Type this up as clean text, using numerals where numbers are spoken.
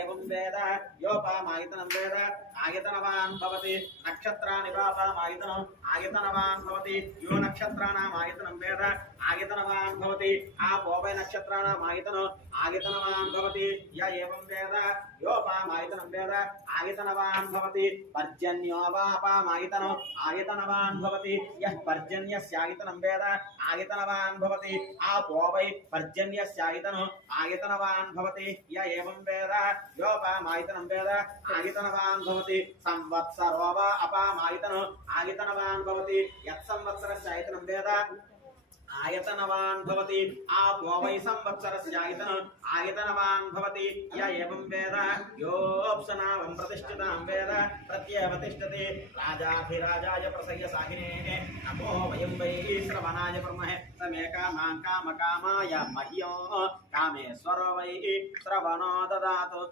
एवं वेद योपामायतनं वेद आयतनवान् भवति नक्षत्राणि वापामायतनं आयतनवान् भवति यो नक्षत्राणाम् आयतनं वेद आयतनवान् भवति आपो वै नक्षत्राणाम् आयतनं आयतनवान् भवति य एवं वेद योपामायतनं वेद आयतनवान् भवति पर्जन्यो वापामायतनं आयतनवान् भवति यः पर्जन्यस्यायतनं वेद आयतनवान् भवति आपो वै पर्जन्यस्यायतनं आयतनवान् भवति य एवं वेद योपामायतनं वेद आयतनवान् भवति संवत्सरो वा अपामायतनं आयतनवान् भवति यत्संवत्सरस्य आयतनं वेद आयतनवान् भवति आपो वै संवत्सरस्य आयतनं आयतनवान् भवति य एवं वेद योऽप्सनावं प्रतिष्ठितां वेद प्रत्येव तिष्ठति राजाधिराजाय प्रसह्य साहिने नमो वयं वै श्रवणाय ब्रह्महे समे कामां कामकामाय मह्यो कामेश्वरो वै श्रवणो ददातु।